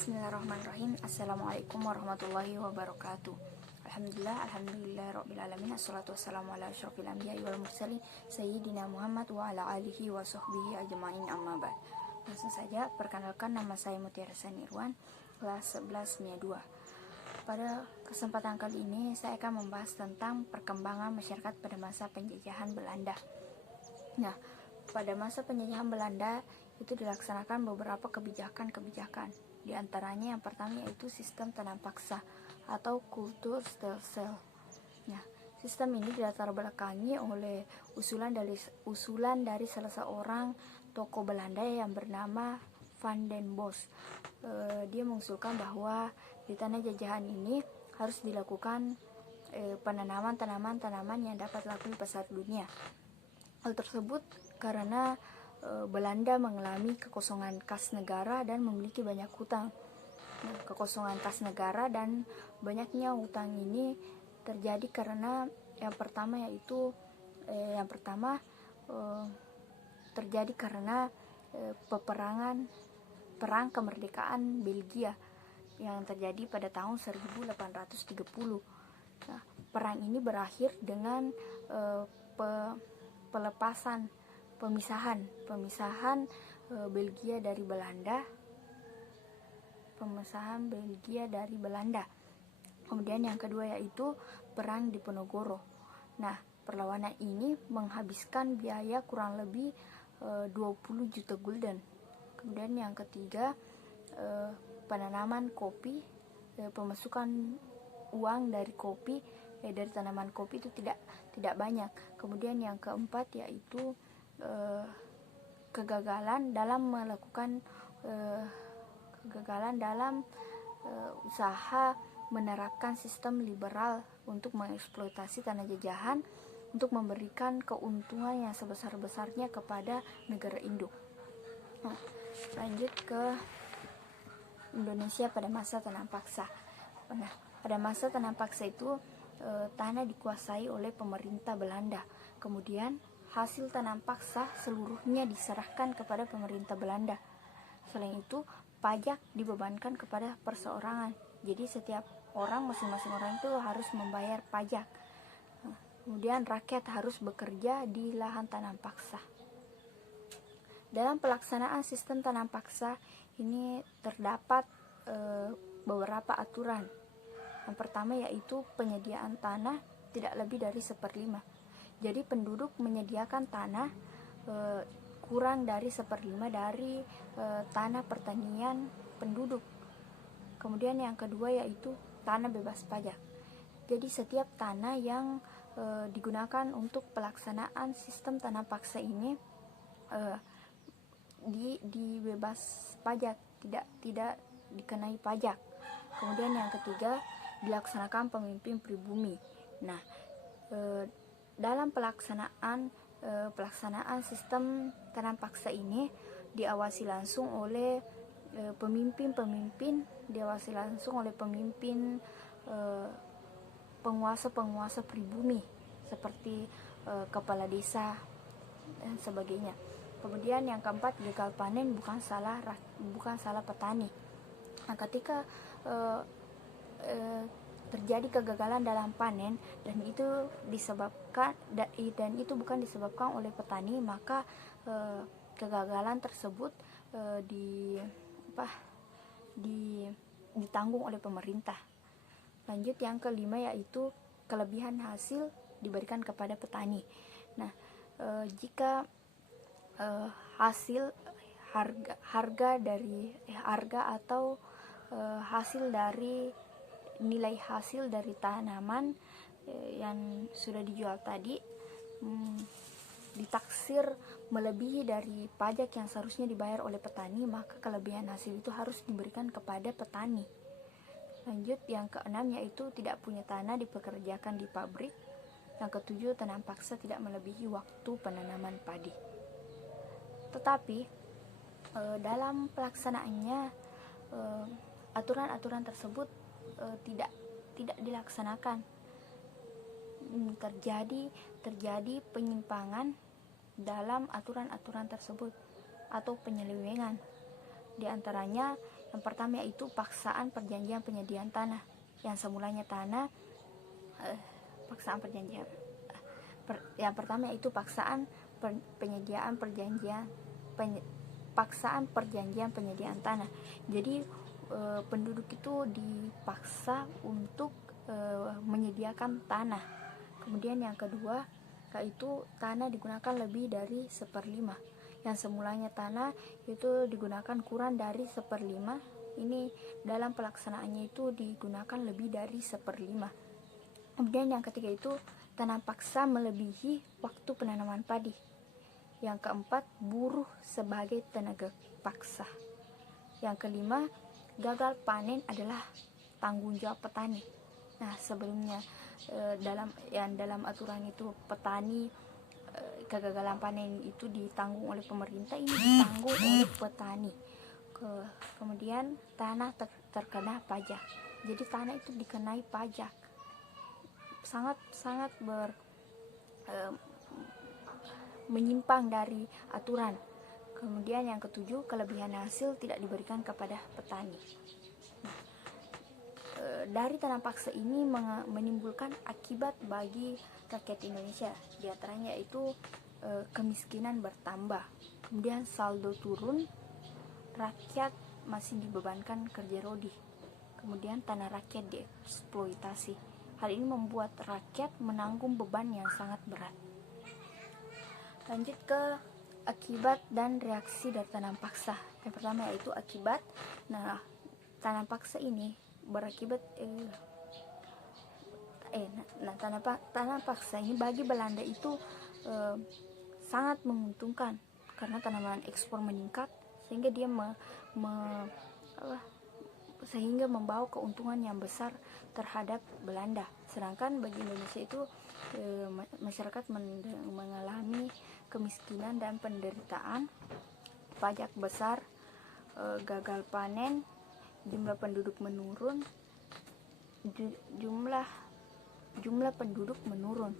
Bismillahirrahmanirrahim. Assalamualaikum warahmatullahi wabarakatuh. Alhamdulillahirrabbilalamin. Assalatu wassalamu ala asyrafil anbiya'i wal mursalin Sayyidina Muhammad wa ala alihi wa sahbihi ajma'in, amma ba'd. Langsung saja, perkenalkan, nama saya Mutiara Sanirwan, kelas 11 MIA 2. Pada kesempatan kali ini saya akan membahas tentang perkembangan masyarakat pada masa penjajahan Belanda. Nah, pada masa penjajahan Belanda itu dilaksanakan beberapa kebijakan. Di antaranya yang pertama yaitu sistem tanam paksa atau kultur stelsel. Nah, sistem ini dilatar belakangi oleh usulan dari salah seorang tokoh Belanda yang bernama Van den Bosch. Dia mengusulkan bahwa di tanah jajahan ini harus dilakukan penanaman tanaman yang dapat laku di pasar dunia. Hal tersebut karena Belanda mengalami kekosongan kas negara dan memiliki banyak hutang. Nah, kekosongan kas negara dan banyaknya hutang ini terjadi karena yang pertama terjadi karena perang kemerdekaan Belgia yang terjadi pada tahun 1830. Nah, perang ini berakhir dengan pemisahan Belgia dari Belanda. Kemudian yang kedua yaitu perang Diponegoro. Nah, perlawanan ini menghabiskan biaya kurang lebih 20 juta gulden. Kemudian yang ketiga penanaman kopi, pemasukan uang dari kopi dari tanaman kopi itu tidak banyak. Kemudian yang keempat yaitu kegagalan dalam usaha menerapkan sistem liberal untuk mengeksploitasi tanah jajahan untuk memberikan keuntungan yang sebesar-besarnya kepada negara induk. Nah, lanjut ke Indonesia pada masa tanam paksa. Nah, pada masa tanam paksa itu tanah dikuasai oleh pemerintah Belanda. Kemudian hasil tanam paksa seluruhnya diserahkan kepada pemerintah Belanda. Selain itu, pajak dibebankan kepada perseorangan. Jadi setiap orang, masing-masing orang itu harus membayar pajak. Kemudian rakyat harus bekerja di lahan tanam paksa. Dalam pelaksanaan sistem tanam paksa ini terdapat beberapa aturan. Yang pertama yaitu penyediaan tanah tidak lebih dari 1/5. Jadi penduduk menyediakan tanah kurang dari 1/5 dari tanah pertanian penduduk. Kemudian yang kedua yaitu tanah bebas pajak. Jadi setiap tanah yang digunakan untuk pelaksanaan sistem tanam paksa ini dibebas pajak, tidak dikenai pajak. Kemudian yang ketiga dilaksanakan pemimpin pribumi. Nah, dalam pelaksanaan sistem tanam paksa ini diawasi langsung oleh penguasa pribumi seperti kepala desa dan sebagainya. Kemudian yang keempat, gagal panen bukan salah petani. Nah, ketika terjadi kegagalan dalam panen dan itu bukan disebabkan oleh petani, maka kegagalan tersebut ditanggung oleh pemerintah. Lanjut yang kelima yaitu kelebihan hasil diberikan kepada petani. Nah, jika nilai hasil dari tanaman yang sudah dijual tadi ditaksir melebihi dari pajak yang seharusnya dibayar oleh petani, maka kelebihan hasil itu harus diberikan kepada petani. Lanjut yang keenam yaitu tidak punya tanah dipekerjakan di pabrik. Yang ketujuh, tanam paksa tidak melebihi waktu penanaman padi. Tetapi dalam pelaksanaannya aturan-aturan tersebut tidak dilaksanakan. Terjadi penyimpangan dalam aturan-aturan tersebut atau penyelewengan. Di antaranya Yang pertama yaitu paksaan perjanjian penyediaan tanah. Yang semulanya tanah paksaan perjanjian. Yang pertama yaitu paksaan penyediaan paksaan perjanjian penyediaan tanah. Jadi penduduk itu dipaksa untuk menyediakan tanah. Kemudian yang kedua yaitu tanah digunakan lebih dari 1/5. Yang semulanya tanah itu digunakan kurang dari 1/5, ini dalam pelaksanaannya itu digunakan lebih dari 1/5. Kemudian yang ketiga itu tanam paksa melebihi waktu penanaman padi. Yang keempat, buruh sebagai tenaga paksa. Yang kelima, gagal panen adalah tanggung jawab petani. Nah, sebelumnya dalam aturan itu petani kegagalan panen itu ditanggung oleh pemerintah, ini ditanggung oleh petani. Kemudian tanah terkena pajak. Jadi tanah itu dikenai pajak. Sangat menyimpang dari aturan. Kemudian yang ketujuh, kelebihan hasil tidak diberikan kepada petani. Dari tanam paksa ini menimbulkan akibat bagi rakyat Indonesia, diantaranya yaitu kemiskinan bertambah, kemudian saldo turun, rakyat masih dibebankan kerja rodi, kemudian tanah rakyat dieksploitasi. Hal ini membuat rakyat menanggung beban yang sangat berat. Lanjut ke akibat dan reaksi dari tanam paksa. Yang pertama yaitu akibat. Nah, tanam paksa ini berakibat tanam paksa ini bagi Belanda itu sangat menguntungkan karena tanaman ekspor meningkat, sehingga dia sehingga membawa keuntungan yang besar terhadap Belanda. Sedangkan bagi Indonesia itu masyarakat mengalami kemiskinan dan penderitaan, pajak besar, gagal panen, jumlah penduduk menurun, jumlah penduduk menurun.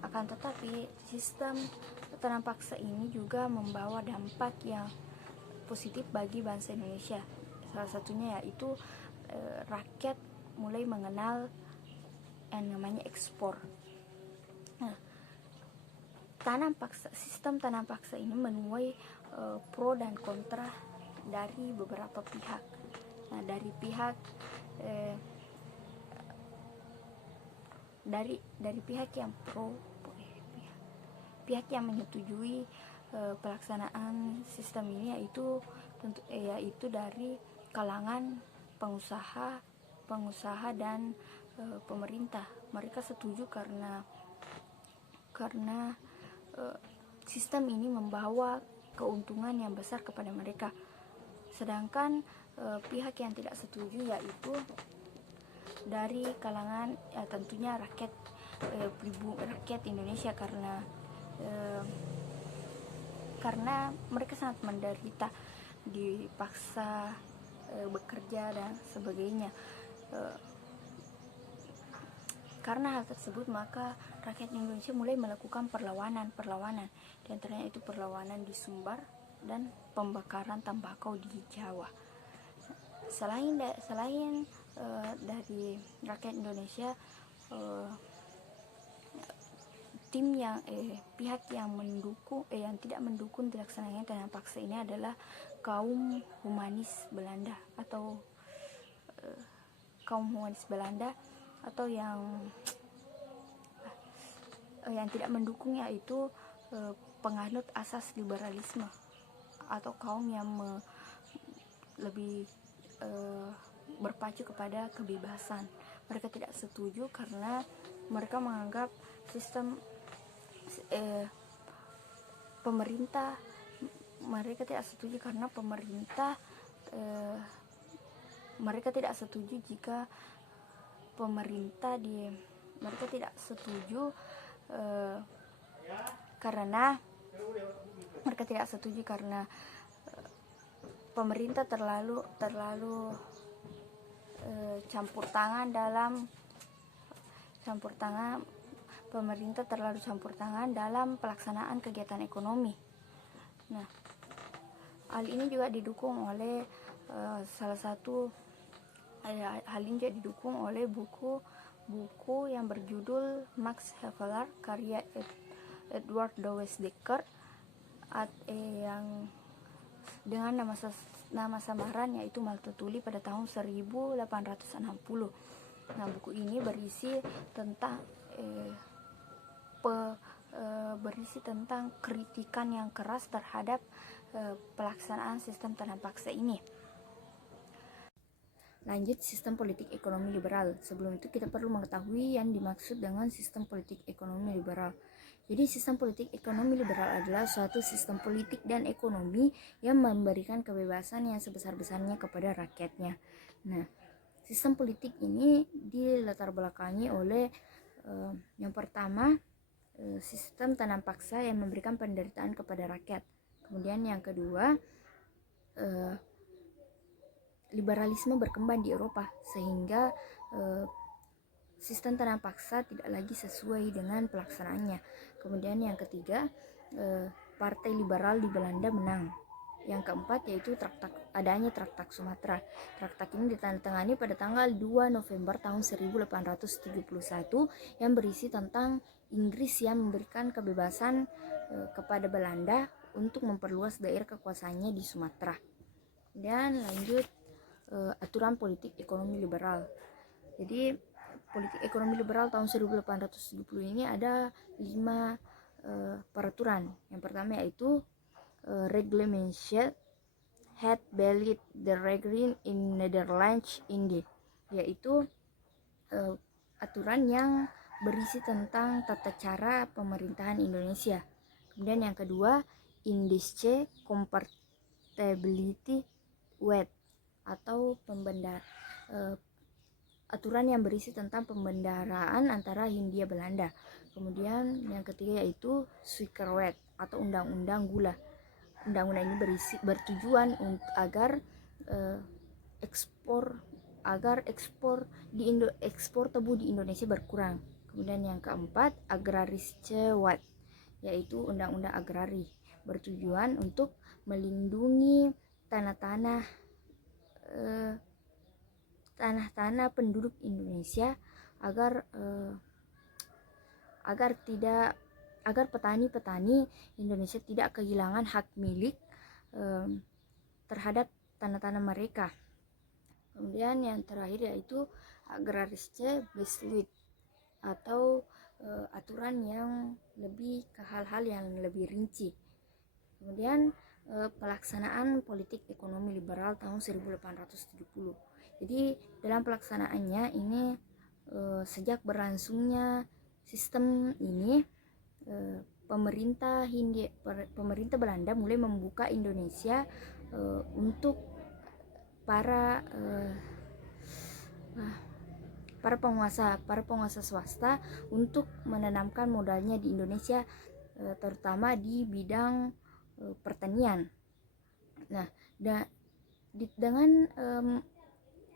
Akan tetapi sistem tanam paksa ini juga membawa dampak yang positif bagi bangsa Indonesia. Salah satunya yaitu rakyat mulai mengenal yang namanya ekspor. Nah, sistem tanam paksa ini menuai pro dan kontra dari beberapa pihak. Nah, dari pihak yang pro, pihak yang menyetujui pelaksanaan sistem ini yaitu dari kalangan pengusaha dan pemerintah. Mereka setuju karena sistem ini membawa keuntungan yang besar kepada mereka. Sedangkan pihak yang tidak setuju yaitu dari kalangan tentunya rakyat Indonesia, karena mereka sangat menderita, dipaksa bekerja dan sebagainya. Karena hal tersebut, maka rakyat Indonesia mulai melakukan perlawanan, di antaranya itu perlawanan di Sumbar dan pembakaran tembakau di Jawa. Selain dari rakyat Indonesia, pihak yang tidak mendukung dilaksananya tanam paksa ini adalah kaum humanis Belanda atau yang tidak mendukung, yaitu penganut asas liberalisme atau kaum yang lebih berpacu kepada kebebasan. Mereka tidak setuju karena mereka menganggap sistem mereka tidak setuju jika mereka tidak setuju karena pemerintah terlalu campur tangan dalam pelaksanaan kegiatan ekonomi. Nah, hal ini juga didukung oleh Salah satu hal ini juga didukung oleh buku yang berjudul Max Havelaar karya Edward Dawes Dekker yang dengan nama samaran yaitu Multatuli pada tahun 1860. Nah, buku ini berisi tentang kritikan yang keras terhadap pelaksanaan sistem tanam paksa ini. Lanjut, sistem politik ekonomi liberal. Sebelum itu kita perlu mengetahui yang dimaksud dengan sistem politik ekonomi liberal. Jadi sistem politik ekonomi liberal adalah suatu sistem politik dan ekonomi yang memberikan kebebasan yang sebesar-besarnya kepada rakyatnya. Nah, sistem politik ini dilatar belakangi oleh yang pertama, sistem tanam paksa yang memberikan penderitaan kepada rakyat. Kemudian yang kedua, liberalisme berkembang di Eropa sehingga sistem tanam paksa tidak lagi sesuai dengan pelaksanaannya. Kemudian yang ketiga, partai liberal di Belanda menang. Yang keempat yaitu adanya Traktat Sumatera. Traktat ini ditandatangani pada tanggal 2 November tahun 1871 yang berisi tentang Inggris yang memberikan kebebasan kepada Belanda untuk memperluas daerah kekuasaannya di Sumatera. Dan lanjut, aturan politik ekonomi liberal. Jadi politik ekonomi liberal tahun 1870 ini ada 5 peraturan. Yang pertama yaitu Reglementsje het beleid de regering in Nederlands Indie, yaitu aturan yang berisi tentang tata cara pemerintahan Indonesia. Kemudian yang kedua, Indische Compatibility Wet, atau aturan yang berisi tentang pembendaraan antara Hindia Belanda. Kemudian yang ketiga yaitu Suikerwet atau undang-undang gula. Undang-undang ini bertujuan agar ekspor tebu di Indonesia berkurang. Kemudian yang keempat, Agrarische Wet, yaitu undang-undang agrari, bertujuan untuk melindungi tanah-tanah penduduk Indonesia agar petani-petani Indonesia tidak kehilangan hak milik terhadap tanah-tanah mereka. Kemudian yang terakhir yaitu Agrarische Besluit, atau aturan yang lebih ke hal-hal yang lebih rinci. Kemudian pelaksanaan politik ekonomi liberal tahun 1870. Jadi dalam pelaksanaannya ini sejak berlangsungnya sistem ini, pemerintah Belanda mulai membuka Indonesia untuk para penguasa swasta untuk menanamkan modalnya di Indonesia, terutama di bidang pertanian. Nah,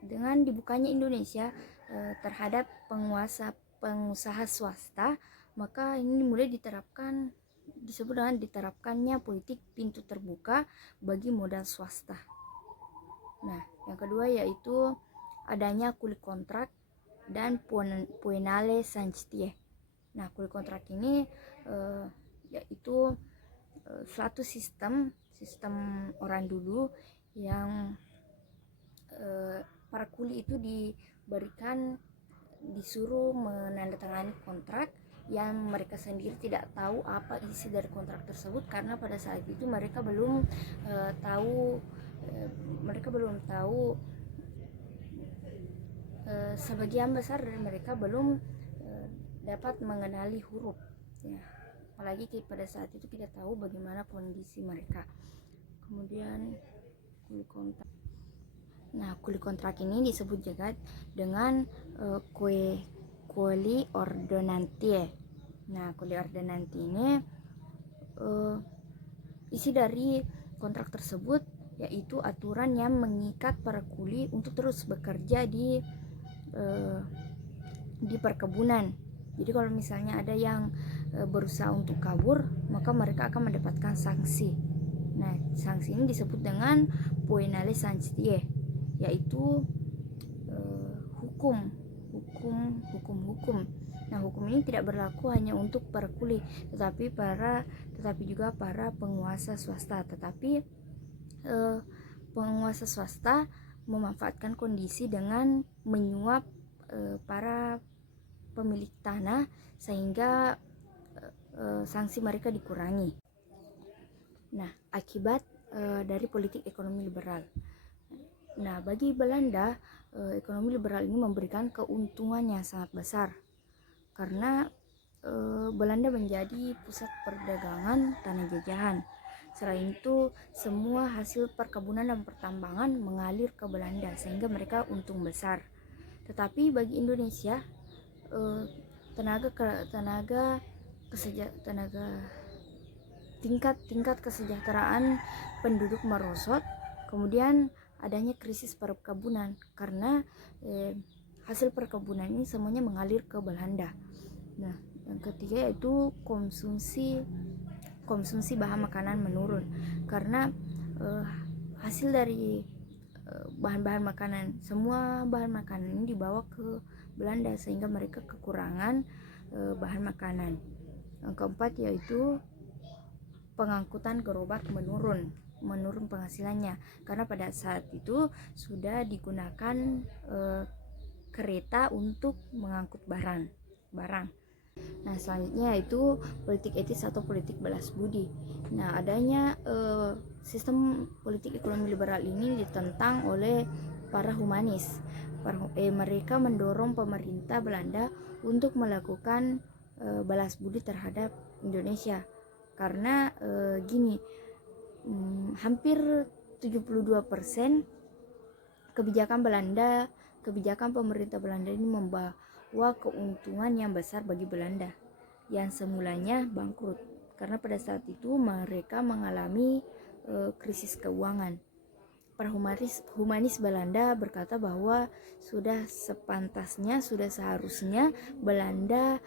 dengan dibukanya Indonesia terhadap pengusaha swasta, maka ini mulai disebut dengan diterapkannya politik pintu terbuka bagi modal swasta. Nah, yang kedua yaitu adanya kulit kontrak dan Poenale Sanctie. Nah, kulit kontrak ini yaitu suatu sistem orang dulu yang para kuli itu disuruh menandatangani kontrak yang mereka sendiri tidak tahu apa isi dari kontrak tersebut, karena pada saat itu mereka belum tahu sebagian besar dari mereka belum dapat mengenali huruf ya. Apalagi pada saat itu kita tahu bagaimana kondisi mereka. Kemudian kulit kontrak ini disebut juga dengan Quali Ordonantie. Nah, Quali Ordonantie ini isi dari kontrak tersebut yaitu aturan yang mengikat para kuli untuk terus bekerja di perkebunan. Jadi kalau misalnya ada yang berusaha untuk kabur, maka mereka akan mendapatkan sanksi. Nah, sanksi ini disebut dengan poenale sanctie, yaitu hukum. Nah, hukum ini tidak berlaku hanya untuk para kuli, tetapi juga para penguasa swasta. Tetapi penguasa swasta memanfaatkan kondisi dengan menyuap para pemilik tanah sehingga sanksi mereka dikurangi. Nah, akibat dari politik ekonomi liberal. Nah, bagi Belanda, ekonomi liberal ini memberikan keuntungan yang sangat besar karena Belanda menjadi pusat perdagangan tanah jajahan. Selain itu, semua hasil perkebunan dan pertambangan mengalir ke Belanda sehingga mereka untung besar. Tetapi bagi Indonesia, tingkat kesejahteraan penduduk merosot, kemudian adanya krisis perkebunan karena hasil perkebunan ini semuanya mengalir ke Belanda. Nah, yang ketiga yaitu konsumsi bahan makanan menurun karena hasil dari bahan-bahan makanan, semua bahan makanan ini dibawa ke Belanda sehingga mereka kekurangan bahan makanan. Yang keempat yaitu pengangkutan gerobak menurun penghasilannya karena pada saat itu sudah digunakan kereta untuk mengangkut barang. Nah, selanjutnya yaitu politik etis atau politik balas budi. Nah, adanya sistem politik ekonomi liberal ini ditentang oleh para humanis. Mereka mendorong pemerintah Belanda untuk melakukan balas budi terhadap Indonesia karena hampir 72% kebijakan pemerintah Belanda ini membawa keuntungan yang besar bagi Belanda yang semulanya bangkrut karena pada saat itu mereka mengalami krisis keuangan. Para humanis Belanda berkata bahwa sudah seharusnya Belanda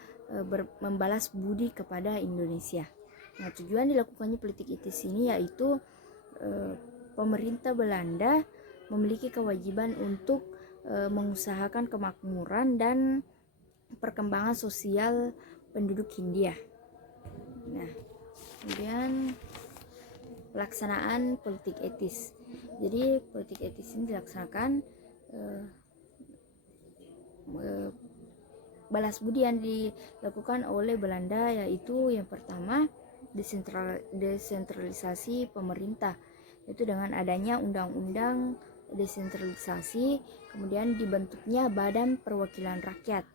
membalas budi kepada Indonesia. Nah, tujuan dilakukannya politik etis ini yaitu pemerintah Belanda memiliki kewajiban untuk mengusahakan kemakmuran dan perkembangan sosial penduduk Hindia. Nah, kemudian pelaksanaan politik etis. Jadi politik etis ini dilaksanakan balas budi yang dilakukan oleh Belanda yaitu yang pertama desentralisasi pemerintah, yaitu dengan adanya undang-undang desentralisasi, kemudian dibentuknya Badan Perwakilan Rakyat.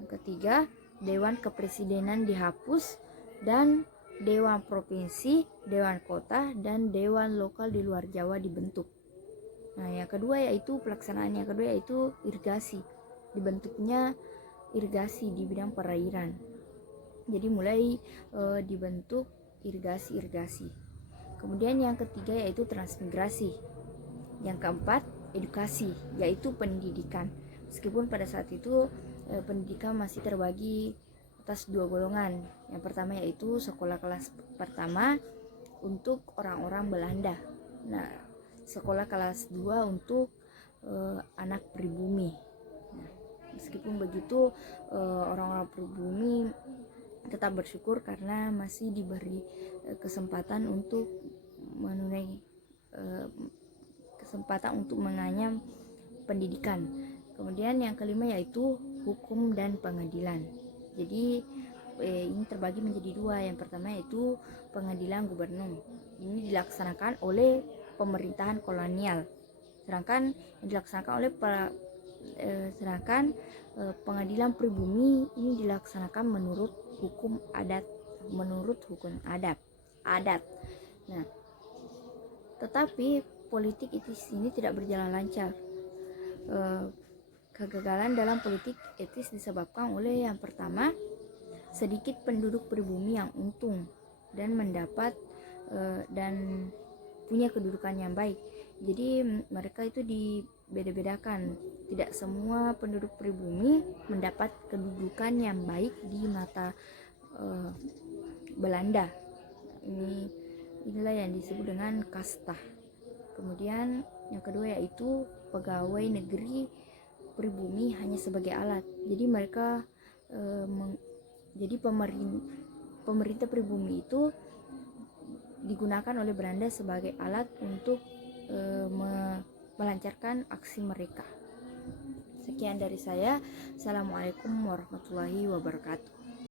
Yang ketiga, Dewan Kepresidenan dihapus dan Dewan Provinsi, Dewan Kota, dan Dewan Lokal di luar Jawa dibentuk. Nah, yang kedua yaitu pelaksanaan yang kedua yaitu irigasi. Dibentuknya irigasi di bidang perairan. Jadi mulai dibentuk irigasi. Kemudian yang ketiga yaitu transmigrasi. Yang keempat edukasi, yaitu pendidikan. Meskipun pada saat itu pendidikan masih terbagi atas dua golongan. Yang pertama yaitu sekolah kelas pertama untuk orang-orang Belanda. Nah, sekolah kelas 2 untuk anak pribumi. Nah, meskipun begitu orang-orang pribumi tetap bersyukur karena masih diberi kesempatan untuk menganyam pendidikan. Kemudian yang kelima yaitu hukum dan pengadilan. Jadi ini terbagi menjadi dua. Yang pertama yaitu pengadilan gubernur. Ini dilaksanakan oleh pemerintahan kolonial. Sedangkan yang dilaksanakan oleh pengadilan pribumi ini dilaksanakan menurut hukum adat. Nah, tetapi politik etis ini tidak berjalan lancar. Kegagalan dalam politik etis disebabkan oleh yang pertama, sedikit penduduk pribumi yang untung dan mendapat dan punya kedudukan yang baik. Jadi mereka itu dibeda-bedakan. Tidak semua penduduk pribumi mendapat kedudukan yang baik di mata Belanda. Ini Inilah yang disebut dengan kasta. Kemudian yang kedua yaitu pegawai negeri pribumi hanya sebagai alat. Jadi mereka jadi pemerintah pribumi itu digunakan oleh Belanda sebagai alat untuk melancarkan aksi mereka. Sekian dari saya. Assalamualaikum warahmatullahi wabarakatuh.